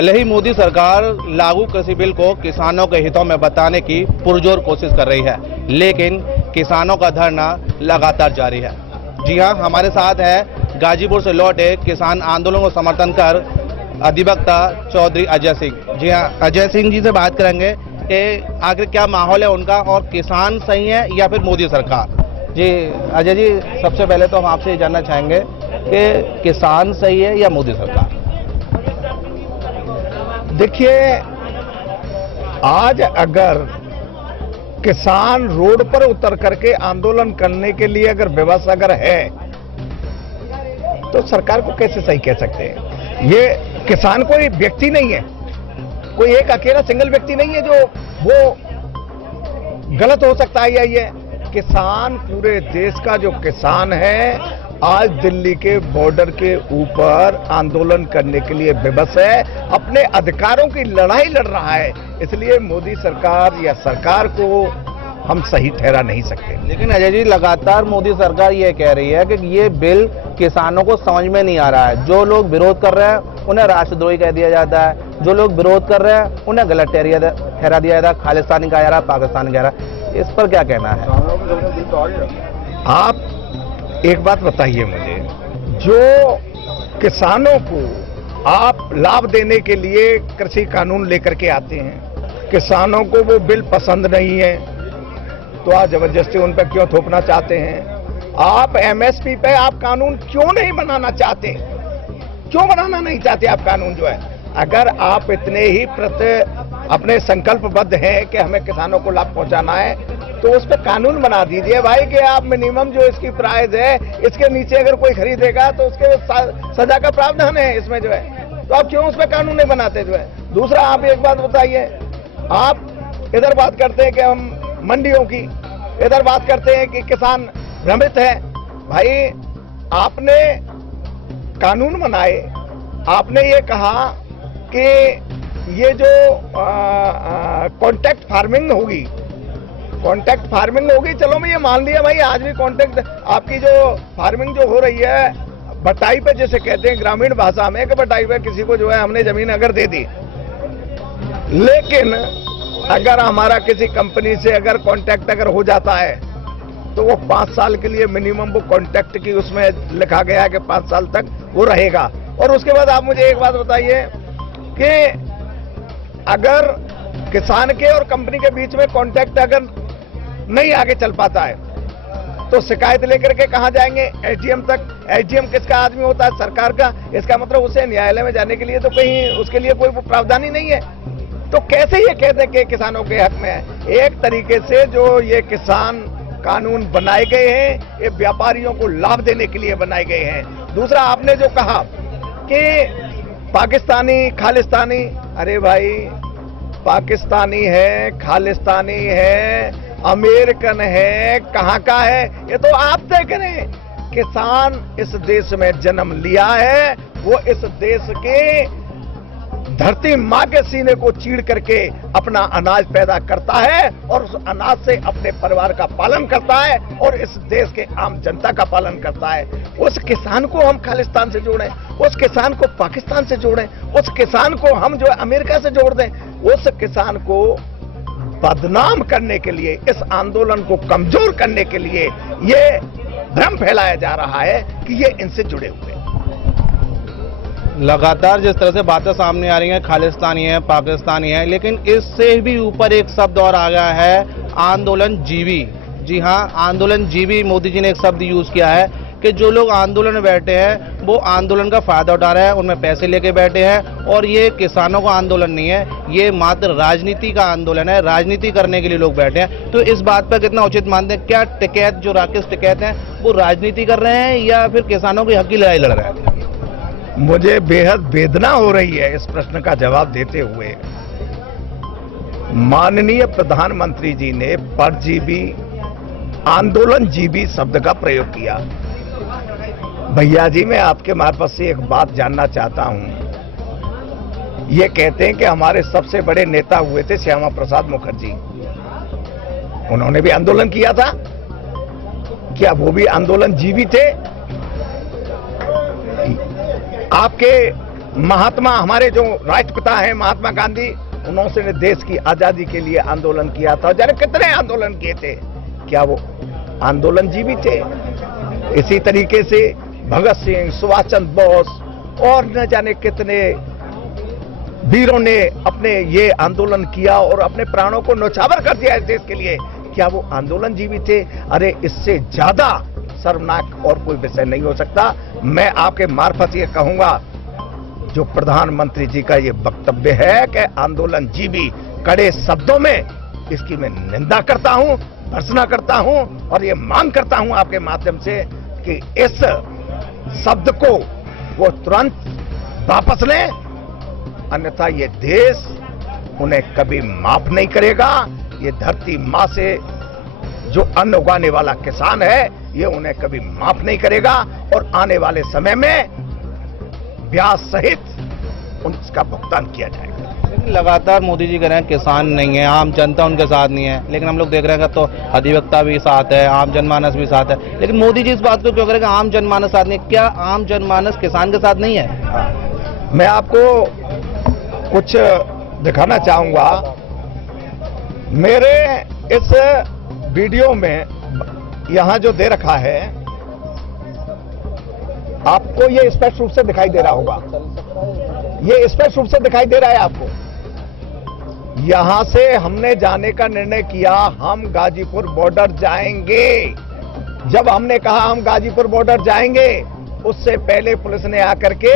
भले ही मोदी सरकार लागू कृषि बिल को किसानों के हितों में बताने की पुरजोर कोशिश कर रही है, लेकिन किसानों का धरना लगातार जारी है। जी हां, हमारे साथ है गाजीपुर से लौटे किसान आंदोलन को समर्थन कर अधिवक्ता चौधरी अजय सिंह। जी हां, अजय सिंह जी से बात करेंगे कि आखिर क्या माहौल है उनका और किसान सही है या फिर मोदी सरकार। जी अजय जी, सबसे पहले तो हम आपसे जानना चाहेंगे कि किसान सही है या मोदी सरकार। देखिए, आज अगर किसान रोड पर उतर करके आंदोलन करने के लिए अगर व्यवस्था अगर है तो सरकार को कैसे सही कह सकते हैं। ये किसान कोई व्यक्ति नहीं है, कोई एक अकेला सिंगल व्यक्ति नहीं है जो वो गलत हो सकता है। या ये किसान पूरे देश का जो किसान है आज दिल्ली के बॉर्डर के ऊपर आंदोलन करने के लिए विवश है, अपने अधिकारों की लड़ाई लड़ रहा है। इसलिए मोदी सरकार या सरकार को हम सही ठहरा नहीं सकते। लेकिन अजय जी, लगातार मोदी सरकार ये कह रही है कि ये बिल किसानों को समझ में नहीं आ रहा है। जो लोग विरोध कर रहे हैं उन्हें राष्ट्रद्रोही कह दिया जाता है, जो लोग विरोध कर रहे हैं उन्हें गलत ठहरा दिया जाता है, खालिस्तानी कहा जा रहा है, पाकिस्तानी कह रहा है। इस पर क्या कहना है? आप एक बात बताइए मुझे, जो किसानों को आप लाभ देने के लिए कृषि कानून लेकर के आते हैं, किसानों को वो बिल पसंद नहीं है तो आप जबरदस्ती उन पर क्यों थोपना चाहते हैं? आप एमएसपी पे आप कानून क्यों नहीं बनाना चाहते? क्यों बनाना नहीं चाहते आप कानून? जो है, अगर आप इतने ही अपने संकल्पबद्ध हैं कि हमें किसानों को लाभ पहुंचाना है तो उस पर कानून बना दीजिए भाई कि आप मिनिमम जो इसकी प्राइस है इसके नीचे अगर कोई खरीदेगा तो उसके सजा का प्रावधान है इसमें जो है, तो आप क्यों उस पर कानून नहीं बनाते? जो है, दूसरा आप एक बात बताइए, आप इधर बात करते हैं कि हम मंडियों की, इधर बात करते हैं कि किसान भ्रमित है। भाई, आपने कानून बनाए, आपने ये कहा कि ये जो कॉन्ट्रैक्ट फार्मिंग होगी, कॉन्ट्रैक्ट फार्मिंग होगी, चलो मैं ये मान लिया भाई, आज भी कॉन्ट्रैक्ट आपकी जो फार्मिंग जो हो रही है बटाई पे, जैसे कहते हैं ग्रामीण भाषा में कि बटाई पे किसी को जो है हमने जमीन अगर दे दी, लेकिन अगर हमारा किसी कंपनी से अगर कॉन्ट्रैक्ट अगर हो जाता है तो वो 5 साल के लिए मिनिमम वो कॉन्ट्रैक्ट की उसमें लिखा गया है कि 5 साल तक वो रहेगा। और उसके बाद आप मुझे एक बात बताइए कि अगर किसान के और कंपनी के बीच में कॉन्ट्रैक्ट अगर नहीं आगे चल पाता है तो शिकायत लेकर के कहां जाएंगे? एसडीएम तक। एसडीएम किसका आदमी होता है? सरकार का। इसका मतलब उसे न्यायालय में जाने के लिए तो कहीं उसके लिए कोई प्रावधान ही नहीं है। तो कैसे ये कहते हैं कि किसानों के हक में है? एक तरीके से जो ये किसान कानून बनाए गए हैं ये व्यापारियों को लाभ देने के लिए बनाए गए हैं। दूसरा, आपने जो कहा कि पाकिस्तानी खालिस्तानी, अरे भाई, पाकिस्तानी है, खालिस्तानी है, अमेरिकन है, कहां का है, ये तो आप तय करें। किसान इस देश में जन्म लिया है, वो इस देश के धरती मां के सीने को चीड़ करके अपना अनाज पैदा करता है और उस अनाज से अपने परिवार का पालन करता है और इस देश के आम जनता का पालन करता है। उस किसान को हम खालिस्तान से जोड़ें, उस किसान को पाकिस्तान से जोड़ें, उस किसान को हम जो अमेरिका से जोड़ दें, उस किसान को बदनाम करने के लिए, इस आंदोलन को कमजोर करने के लिए ये भ्रम फैलाया जा रहा है कि ये इनसे जुड़े हुए हैं। लगातार जिस तरह से बातें सामने आ रही हैं, खालिस्तानी है, पाकिस्तानी है, लेकिन इससे भी ऊपर एक शब्द और आ गया है, आंदोलन जीवी। जी हां, आंदोलन जीवी मोदी जी ने एक शब्द यूज किया है कि जो लोग आंदोलन में बैठे हैं वो आंदोलन का फायदा उठा रहे हैं, उनमें पैसे लेके बैठे हैं और ये किसानों का आंदोलन नहीं है, ये मात्र राजनीति का आंदोलन है, राजनीति करने के लिए लोग बैठे हैं। तो इस बात पर कितना उचित मानते हैं? क्या टिकैत जो राकेश टिकैत हैं वो राजनीति कर रहे हैं या फिर किसानों की हक की लड़ाई लड़ रहे हैं? मुझे बेहद वेदना हो रही है इस प्रश्न का जवाब देते हुए। माननीय प्रधानमंत्री जी ने परजीवी, आंदोलन जीवी शब्द का प्रयोग किया। भैया जी, मैं आपके मार्फत से एक बात जानना चाहता हूं। ये कहते हैं कि हमारे सबसे बड़े नेता हुए थे श्यामा प्रसाद मुखर्जी, उन्होंने भी आंदोलन किया था, क्या वो भी आंदोलन जीवी थे? आपके महात्मा हमारे जो राष्ट्रपिता हैं महात्मा गांधी, उन्होंने देश की आजादी के लिए आंदोलन किया था। जाने कितने आंदोलन किए थे, क्या वो आंदोलन जीवी थे? इसी तरीके से भगत सिंह, सुभाष चंद्र बोस और न जाने कितने वीरों ने अपने ये आंदोलन किया और अपने प्राणों को न्यौछावर कर दिया इस देश के लिए। क्या वो आंदोलन जीवी थे? अरे इससे ज्यादा शर्मनाक और कोई विषय नहीं हो सकता। मैं आपके मार्फत ये कहूंगा, जो प्रधानमंत्री जी का ये वक्तव्य है कि आंदोलन जीवी, कड़े शब्दों में इसकी मैं निंदा करता हूं, भर्त्सना करता हूं और ये मांग करता हूं आपके माध्यम से कि इस शब्द को वो तुरंत वापस लें, अन्यथा ये देश उन्हें कभी माफ नहीं करेगा। ये धरती मां से जो अन्न उगाने वाला किसान है, ये उन्हें कभी माफ नहीं करेगा और आने वाले समय में ब्याज सहित उसका भुगतान किया जाएगा। लेकिन लगातार मोदी जी कह रहे हैं किसान नहीं है, आम जनता उनके साथ नहीं है, लेकिन हम लोग देख रहे हैं कि तो अधिवक्ता भी साथ है, आम जनमानस भी साथ है। लेकिन मोदी जी इस बात को क्यों कह रहे हैं कि आम जनमानस साथ नहीं है? क्या आम जनमानस किसान के साथ नहीं है? मैं आपको कुछ दिखाना चाहूंगा। मेरे इस वीडियो में यहां जो दे रखा है, आपको ये स्पष्ट रूप से दिखाई दे रहा होगा। ये स्पष्ट रूप से दिखाई दे रहा है आपको। यहां से हमने जाने का निर्णय किया, हम गाजीपुर बॉर्डर जाएंगे। जब हमने कहा हम गाजीपुर बॉर्डर जाएंगे, उससे पहले पुलिस ने आकर के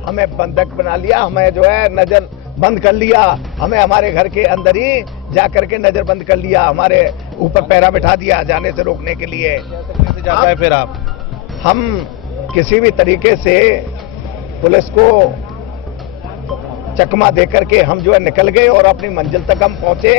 हमें बंधक बना लिया, हमें जो है नजर बंद कर लिया, हमें हमारे घर के अंदर ही जाकर के नजर बंद कर लिया, हमारे ऊपर पैरा बिठा दिया जाने से रोकने के लिए। कैसे जाता है फिर आप? हम किसी भी तरीके से पुलिस को चकमा देकर के हम जो है निकल गए और अपनी मंजिल तक हम पहुंचे।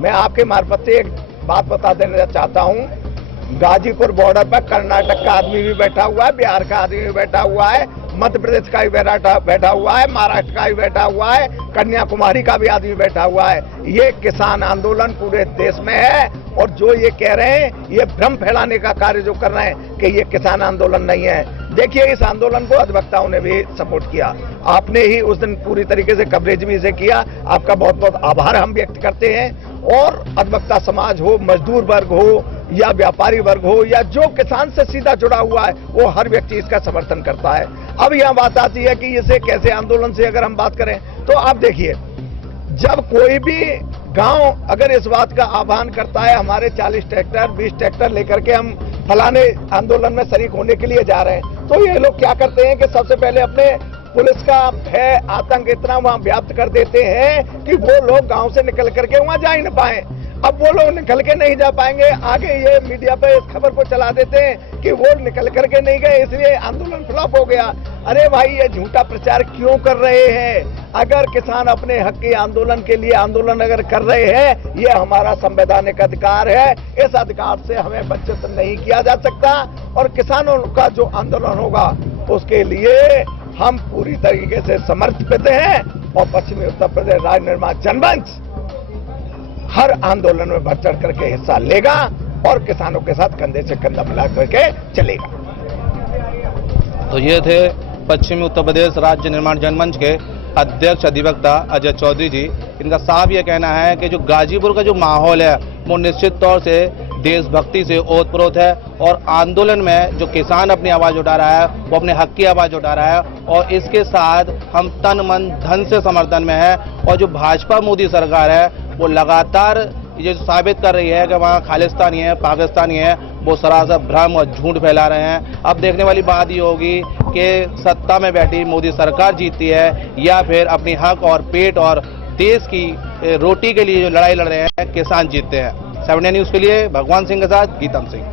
मैं आपके मार्फत से एक बात बता देना चाहता हूं, गाजीपुर बॉर्डर पर कर्नाटक का आदमी भी बैठा हुआ है, बिहार का आदमी भी बैठा हुआ है, मध्य प्रदेश का भी बैठा हुआ है, महाराष्ट्र का भी बैठा हुआ है, कन्याकुमारी का भी आदमी बैठा हुआ है। ये किसान आंदोलन पूरे देश में है और जो ये कह रहे हैं, ये भ्रम फैलाने का कार्य जो कर रहे हैं कि ये किसान आंदोलन नहीं है। देखिए, इस आंदोलन को अधिवक्ताओं ने भी सपोर्ट किया। आपने ही उस दिन पूरी तरीके से कवरेज भी इसे किया, आपका बहुत बहुत आभार हम व्यक्त करते हैं। और अधिवक्ता समाज हो, मजदूर वर्ग हो या व्यापारी वर्ग हो या जो किसान से सीधा जुड़ा हुआ है, वो हर व्यक्ति इसका समर्थन करता है। अब यह बात आती है कि इसे कैसे आंदोलन से अगर हम बात करें, तो आप देखिए, जब कोई भी गांव अगर इस बात का आह्वान करता है, हमारे 40 ट्रैक्टर 20 ट्रैक्टर लेकर के हम फलाने आंदोलन में शरीक होने के लिए जा रहे हैं, तो ये लोग क्या करते हैं कि सबसे पहले अपने पुलिस का भय, आतंक इतना वहां व्याप्त कर देते हैं कि वो लोग गांव से निकल करके वहां जा ही न पाए। अब वो लोग निकल के नहीं जा पाएंगे, आगे ये मीडिया पे इस खबर को चला देते हैं कि वो निकल करके नहीं गए, इसलिए आंदोलन फ्लॉप हो गया। अरे भाई, ये झूठा प्रचार क्यों कर रहे हैं? अगर किसान अपने हक के आंदोलन के लिए आंदोलन अगर कर रहे हैं, ये हमारा संवैधानिक अधिकार है, इस अधिकार से हमें वंचित नहीं किया जा सकता। और किसानों का जो आंदोलन होगा, उसके लिए हम पूरी तरीके से समर्पित हैं और पश्चिमी उत्तर प्रदेश राज्य निर्माण जनमंच हर आंदोलन में बढ़ चढ़ करके हिस्सा लेगा और किसानों के साथ कंधे से कंधा मिला करके चलेगा। तो ये थे पश्चिमी उत्तर प्रदेश राज्य निर्माण जनमंच के अध्यक्ष अधिवक्ता अजय चौधरी जी। इनका साफ ये कहना है कि जो गाजीपुर का जो माहौल है, वो निश्चित तौर से देशभक्ति से ओतप्रोत है और आंदोलन में जो किसान अपनी आवाज उठा रहा है, वो अपने हक की आवाज उठा रहा है और इसके साथ हम तन मन धन से समर्थन में है। और जो भाजपा मोदी सरकार है, वो लगातार ये साबित कर रही है कि वहाँ खालिस्तानी है, पाकिस्तानी है, वो सरासर भ्रम और झूठ फैला रहे हैं। अब देखने वाली बात ये होगी कि सत्ता में बैठी मोदी सरकार जीतती है या फिर अपनी हक और पेट और देश की रोटी के लिए जो लड़ाई लड़ रहे हैं किसान जीतते हैं। 7 न्यूज़ के लिए भगवान सिंह के साथ गीतम सिंह।